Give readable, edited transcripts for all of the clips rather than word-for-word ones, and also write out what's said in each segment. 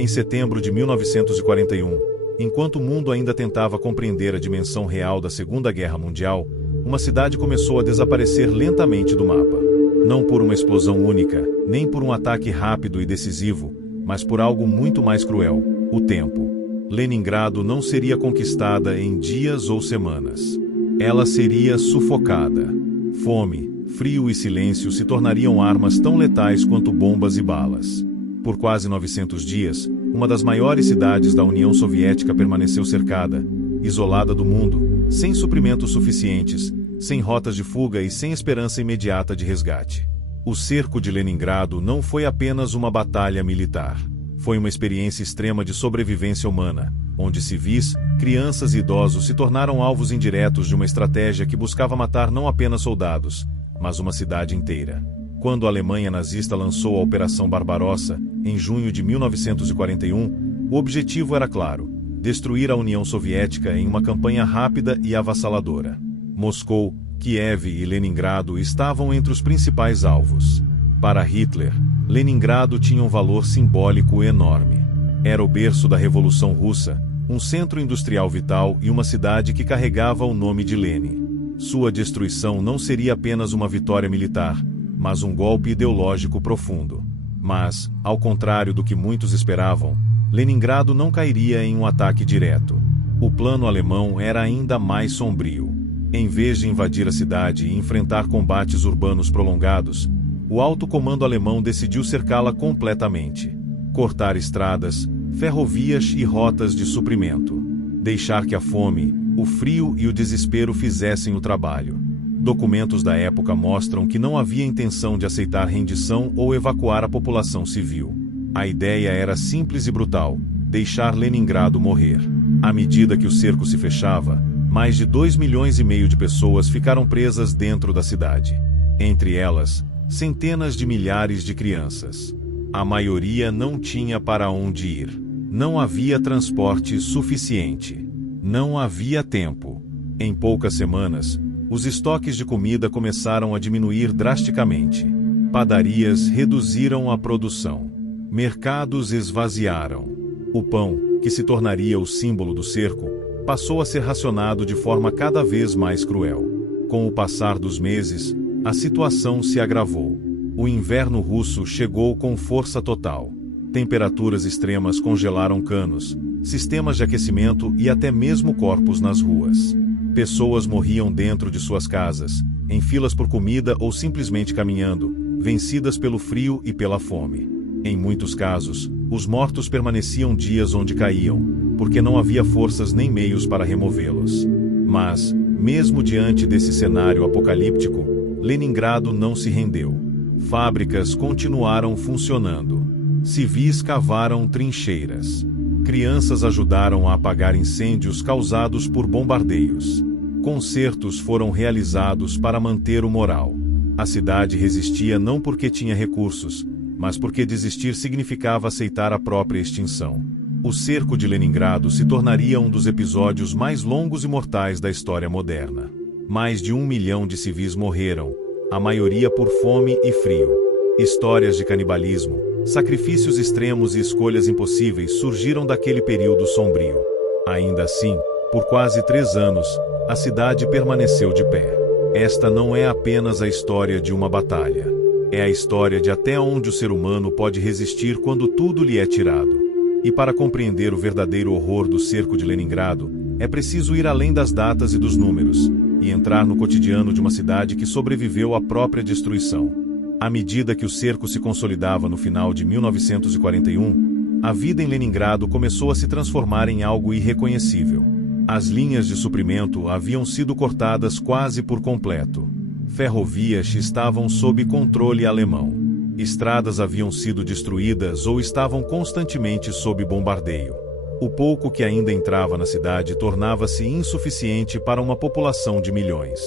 Em setembro de 1941, enquanto o mundo ainda tentava compreender a dimensão real da Segunda Guerra Mundial, uma cidade começou a desaparecer lentamente do mapa. Não por uma explosão única, nem por um ataque rápido e decisivo, mas por algo muito mais cruel: o tempo. Leningrado não seria conquistada em dias ou semanas. Ela seria sufocada. Fome, frio e silêncio se tornariam armas tão letais quanto bombas e balas. Por quase 900 dias, uma das maiores cidades da União Soviética permaneceu cercada, isolada do mundo, sem suprimentos suficientes, sem rotas de fuga e sem esperança imediata de resgate. O cerco de Leningrado não foi apenas uma batalha militar. Foi uma experiência extrema de sobrevivência humana, onde civis, crianças e idosos se tornaram alvos indiretos de uma estratégia que buscava matar não apenas soldados, mas uma cidade inteira. Quando a Alemanha nazista lançou a Operação Barbarossa, em junho de 1941, o objetivo era claro: destruir a União Soviética em uma campanha rápida e avassaladora. Moscou, Kiev e Leningrado estavam entre os principais alvos. Para Hitler, Leningrado tinha um valor simbólico enorme. Era o berço da Revolução Russa, um centro industrial vital e uma cidade que carregava o nome de Lenin. Sua destruição não seria apenas uma vitória militar, mas um golpe ideológico profundo. Mas, ao contrário do que muitos esperavam, Leningrado não cairia em um ataque direto. O plano alemão era ainda mais sombrio. Em vez de invadir a cidade e enfrentar combates urbanos prolongados, o alto comando alemão decidiu cercá-la completamente. Cortar estradas, ferrovias e rotas de suprimento. Deixar que a fome, o frio e o desespero fizessem o trabalho. Documentos da época mostram que não havia intenção de aceitar rendição ou evacuar a população civil. A ideia era simples e brutal: deixar Leningrado morrer. À medida que o cerco se fechava, mais de 2,5 milhões de pessoas ficaram presas dentro da cidade. Entre elas, centenas de milhares de crianças. A maioria não tinha para onde ir. Não havia transporte suficiente. Não havia tempo. Em poucas semanas, os estoques de comida começaram a diminuir drasticamente. Padarias reduziram a produção. Mercados esvaziaram. O pão, que se tornaria o símbolo do cerco, passou a ser racionado de forma cada vez mais cruel. Com o passar dos meses, a situação se agravou. O inverno russo chegou com força total. Temperaturas extremas congelaram canos, sistemas de aquecimento e até mesmo corpos nas ruas. Pessoas morriam dentro de suas casas, em filas por comida ou simplesmente caminhando, vencidas pelo frio e pela fome. Em muitos casos, os mortos permaneciam dias onde caíam, porque não havia forças nem meios para removê-los. Mas, mesmo diante desse cenário apocalíptico, Leningrado não se rendeu. Fábricas continuaram funcionando. Civis cavaram trincheiras. Crianças ajudaram a apagar incêndios causados por bombardeios. Concertos foram realizados para manter o moral. A cidade resistia não porque tinha recursos, mas porque desistir significava aceitar a própria extinção. O cerco de Leningrado se tornaria um dos episódios mais longos e mortais da história moderna. Mais de 1 milhão de civis morreram, a maioria por fome e frio. Histórias de canibalismo, sacrifícios extremos e escolhas impossíveis surgiram daquele período sombrio. Ainda assim, por quase 3 anos, a cidade permaneceu de pé. Esta não é apenas a história de uma batalha. É a história de até onde o ser humano pode resistir quando tudo lhe é tirado. E para compreender o verdadeiro horror do cerco de Leningrado, é preciso ir além das datas e dos números, e entrar no cotidiano de uma cidade que sobreviveu à própria destruição. À medida que o cerco se consolidava no final de 1941, a vida em Leningrado começou a se transformar em algo irreconhecível. As linhas de suprimento haviam sido cortadas quase por completo. Ferrovias estavam sob controle alemão. Estradas haviam sido destruídas ou estavam constantemente sob bombardeio. O pouco que ainda entrava na cidade tornava-se insuficiente para uma população de milhões.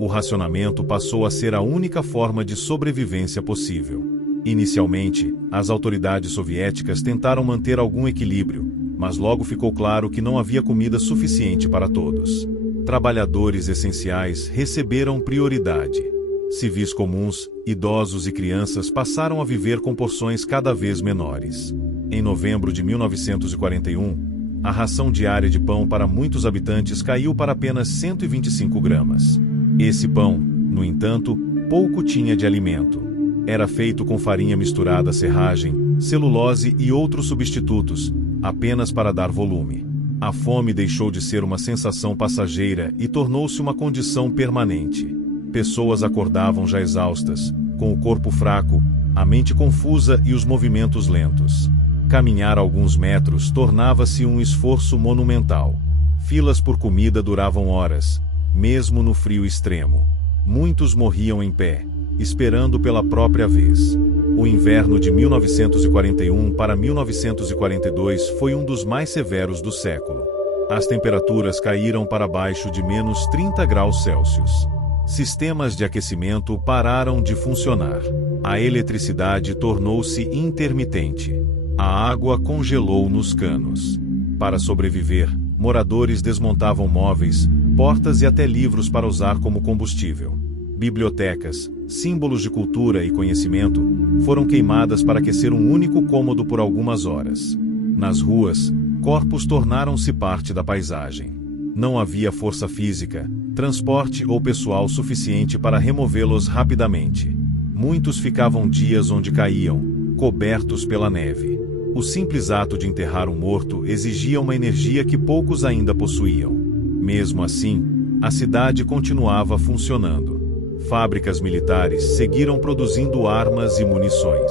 O racionamento passou a ser a única forma de sobrevivência possível. Inicialmente, as autoridades soviéticas tentaram manter algum equilíbrio, mas logo ficou claro que não havia comida suficiente para todos. Trabalhadores essenciais receberam prioridade. Civis comuns, idosos e crianças passaram a viver com porções cada vez menores. Em novembro de 1941, a ração diária de pão para muitos habitantes caiu para apenas 125 gramas. Esse pão, no entanto, pouco tinha de alimento. Era feito com farinha misturada à serragem, celulose e outros substitutos, apenas para dar volume. A fome deixou de ser uma sensação passageira e tornou-se uma condição permanente. Pessoas acordavam já exaustas, com o corpo fraco, a mente confusa e os movimentos lentos. Caminhar alguns metros tornava-se um esforço monumental. Filas por comida duravam horas, mesmo no frio extremo. Muitos morriam em pé, esperando pela própria vez. O inverno de 1941 para 1942 foi um dos mais severos do século. As temperaturas caíram para abaixo de menos 30 graus Celsius. Sistemas de aquecimento pararam de funcionar. A eletricidade tornou-se intermitente. A água congelou nos canos. Para sobreviver, moradores desmontavam móveis, portas e até livros para usar como combustível. Bibliotecas, símbolos de cultura e conhecimento, foram queimadas para aquecer um único cômodo por algumas horas. Nas ruas, corpos tornaram-se parte da paisagem. Não havia força física, transporte ou pessoal suficiente para removê-los rapidamente. Muitos ficavam dias onde caíam, cobertos pela neve. O simples ato de enterrar um morto exigia uma energia que poucos ainda possuíam. Mesmo assim, a cidade continuava funcionando. Fábricas militares seguiram produzindo armas e munições.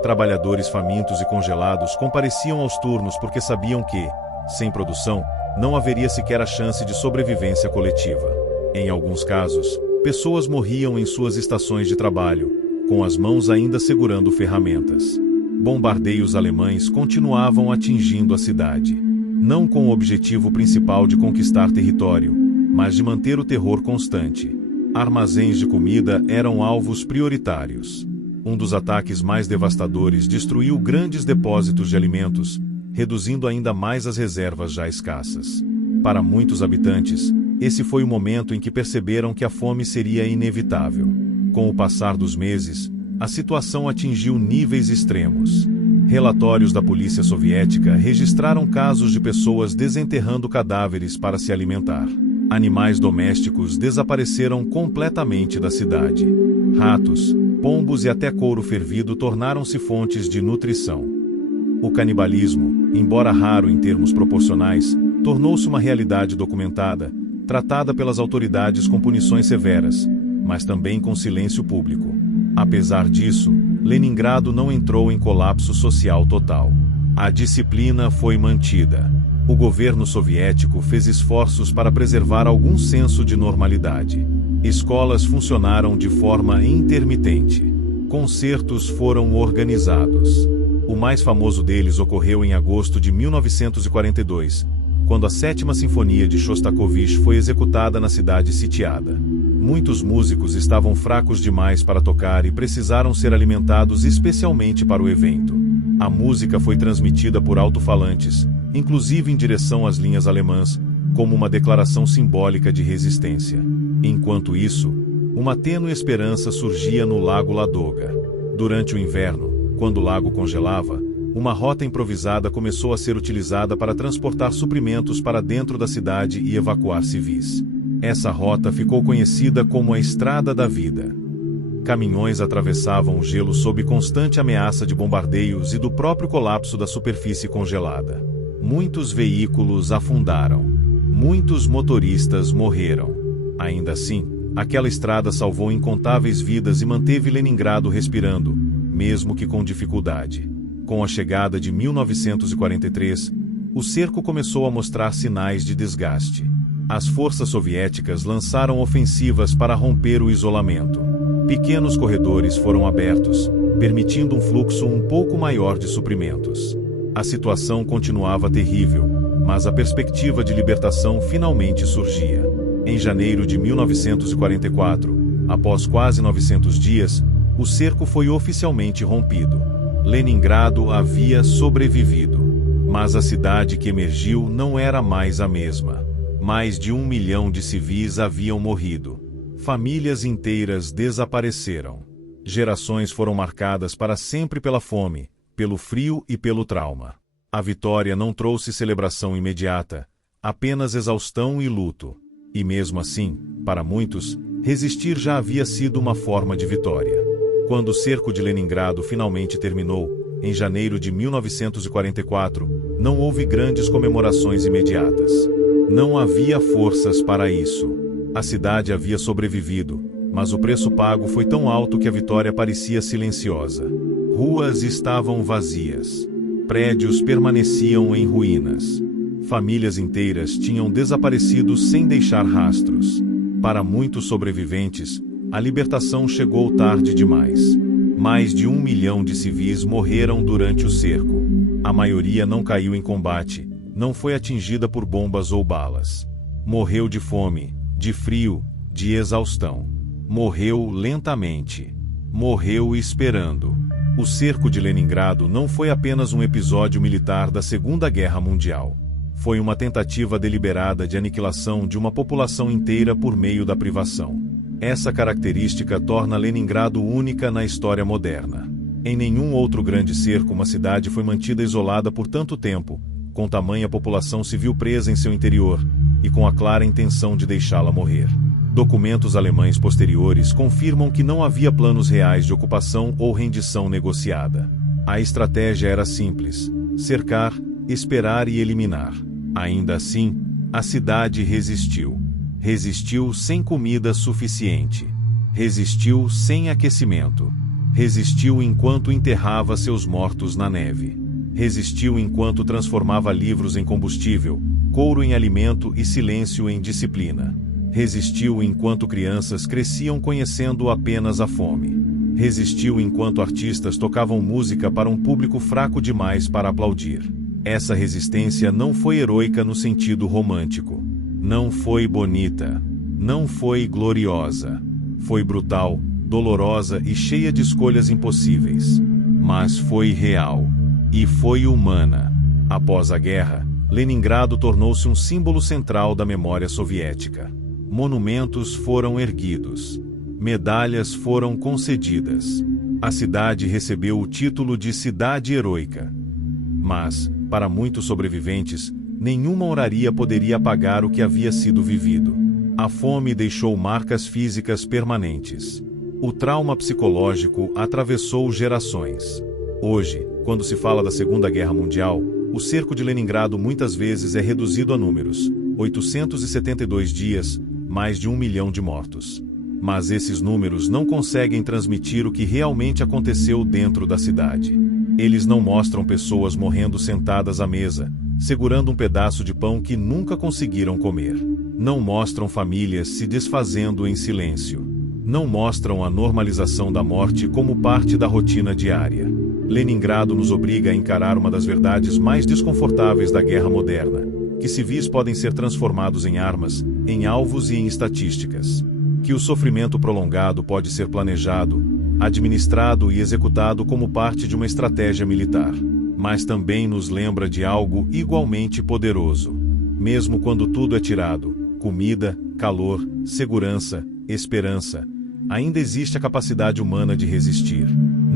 Trabalhadores famintos e congelados compareciam aos turnos porque sabiam que, sem produção, não haveria sequer a chance de sobrevivência coletiva. Em alguns casos, pessoas morriam em suas estações de trabalho, com as mãos ainda segurando ferramentas. Bombardeios alemães continuavam atingindo a cidade, não com o objetivo principal de conquistar território, mas de manter o terror constante. Armazéns de comida eram alvos prioritários. Um dos ataques mais devastadores destruiu grandes depósitos de alimentos, reduzindo ainda mais as reservas já escassas. Para muitos habitantes, esse foi o momento em que perceberam que a fome seria inevitável. Com o passar dos meses, a situação atingiu níveis extremos. Relatórios da polícia soviética registraram casos de pessoas desenterrando cadáveres para se alimentar. Animais domésticos desapareceram completamente da cidade. Ratos, pombos e até couro fervido tornaram-se fontes de nutrição. O canibalismo, embora raro em termos proporcionais, tornou-se uma realidade documentada, tratada pelas autoridades com punições severas, mas também com silêncio público. Apesar disso, Leningrado não entrou em colapso social total. A disciplina foi mantida. O governo soviético fez esforços para preservar algum senso de normalidade. Escolas funcionaram de forma intermitente. Concertos foram organizados. O mais famoso deles ocorreu em agosto de 1942, quando a 7ª Sinfonia de Shostakovich foi executada na cidade sitiada. Muitos músicos estavam fracos demais para tocar e precisaram ser alimentados especialmente para o evento. A música foi transmitida por alto-falantes, inclusive em direção às linhas alemãs, como uma declaração simbólica de resistência. Enquanto isso, uma tênue esperança surgia no Lago Ladoga. Durante o inverno, quando o lago congelava, uma rota improvisada começou a ser utilizada para transportar suprimentos para dentro da cidade e evacuar civis. Essa rota ficou conhecida como a Estrada da Vida. Caminhões atravessavam o gelo sob constante ameaça de bombardeios e do próprio colapso da superfície congelada. Muitos veículos afundaram. Muitos motoristas morreram. Ainda assim, aquela estrada salvou incontáveis vidas e manteve Leningrado respirando, mesmo que com dificuldade. Com a chegada de 1943, o cerco começou a mostrar sinais de desgaste. As forças soviéticas lançaram ofensivas para romper o isolamento. Pequenos corredores foram abertos, permitindo um fluxo um pouco maior de suprimentos. A situação continuava terrível, mas a perspectiva de libertação finalmente surgia. Em janeiro de 1944, após quase 900 dias, o cerco foi oficialmente rompido. Leningrado havia sobrevivido, mas a cidade que emergiu não era mais a mesma. Mais de 1 milhão de civis haviam morrido. Famílias inteiras desapareceram. Gerações foram marcadas para sempre pela fome, pelo frio e pelo trauma. A vitória não trouxe celebração imediata, apenas exaustão e luto. E mesmo assim, para muitos, resistir já havia sido uma forma de vitória. Quando o cerco de Leningrado finalmente terminou, em janeiro de 1944, não houve grandes comemorações imediatas. Não havia forças para isso. A cidade havia sobrevivido, mas o preço pago foi tão alto que a vitória parecia silenciosa. Ruas estavam vazias. Prédios permaneciam em ruínas. Famílias inteiras tinham desaparecido sem deixar rastros. Para muitos sobreviventes, a libertação chegou tarde demais. Mais de 1 milhão de civis morreram durante o cerco. A maioria não caiu em combate, não foi atingida por bombas ou balas. Morreu de fome, de frio, de exaustão. Morreu lentamente. Morreu esperando. O cerco de Leningrado não foi apenas um episódio militar da Segunda Guerra Mundial. Foi uma tentativa deliberada de aniquilação de uma população inteira por meio da privação. Essa característica torna Leningrado única na história moderna. Em nenhum outro grande cerco uma cidade foi mantida isolada por tanto tempo, com tamanha população civil presa em seu interior, e com a clara intenção de deixá-la morrer. Documentos alemães posteriores confirmam que não havia planos reais de ocupação ou rendição negociada. A estratégia era simples: cercar, esperar e eliminar. Ainda assim, a cidade resistiu. Resistiu sem comida suficiente. Resistiu sem aquecimento. Resistiu enquanto enterrava seus mortos na neve. Resistiu enquanto transformava livros em combustível, couro em alimento e silêncio em disciplina. Resistiu enquanto crianças cresciam conhecendo apenas a fome. Resistiu enquanto artistas tocavam música para um público fraco demais para aplaudir. Essa resistência não foi heroica no sentido romântico. Não foi bonita. Não foi gloriosa. Foi brutal, dolorosa e cheia de escolhas impossíveis. Mas foi real. E foi humana. Após a guerra, Leningrado tornou-se um símbolo central da memória soviética. Monumentos foram erguidos. Medalhas foram concedidas. A cidade recebeu o título de Cidade Heroica. Mas, para muitos sobreviventes, nenhuma honraria poderia apagar o que havia sido vivido. A fome deixou marcas físicas permanentes. O trauma psicológico atravessou gerações. Hoje, quando se fala da Segunda Guerra Mundial, o cerco de Leningrado muitas vezes é reduzido a números: 872 dias, mais de 1 milhão de mortos. Mas esses números não conseguem transmitir o que realmente aconteceu dentro da cidade. Eles não mostram pessoas morrendo sentadas à mesa, segurando um pedaço de pão que nunca conseguiram comer. Não mostram famílias se desfazendo em silêncio. Não mostram a normalização da morte como parte da rotina diária. Leningrado nos obriga a encarar uma das verdades mais desconfortáveis da guerra moderna: que civis podem ser transformados em armas, em alvos e em estatísticas. Que o sofrimento prolongado pode ser planejado, administrado e executado como parte de uma estratégia militar. Mas também nos lembra de algo igualmente poderoso. Mesmo quando tudo é tirado, comida, calor, segurança, esperança, ainda existe a capacidade humana de resistir.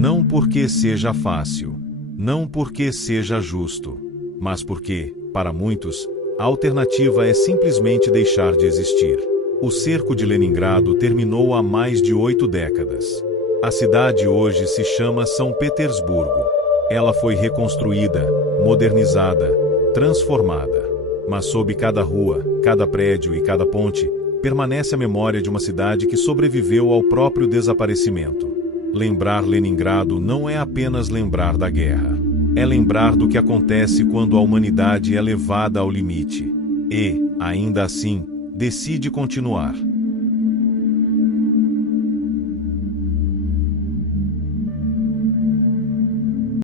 Não porque seja fácil, não porque seja justo, mas porque, para muitos, a alternativa é simplesmente deixar de existir. O cerco de Leningrado terminou há mais de 8 décadas. A cidade hoje se chama São Petersburgo. Ela foi reconstruída, modernizada, transformada. Mas sob cada rua, cada prédio e cada ponte, permanece a memória de uma cidade que sobreviveu ao próprio desaparecimento. Lembrar Leningrado não é apenas lembrar da guerra. É lembrar do que acontece quando a humanidade é levada ao limite. E, ainda assim, decide continuar.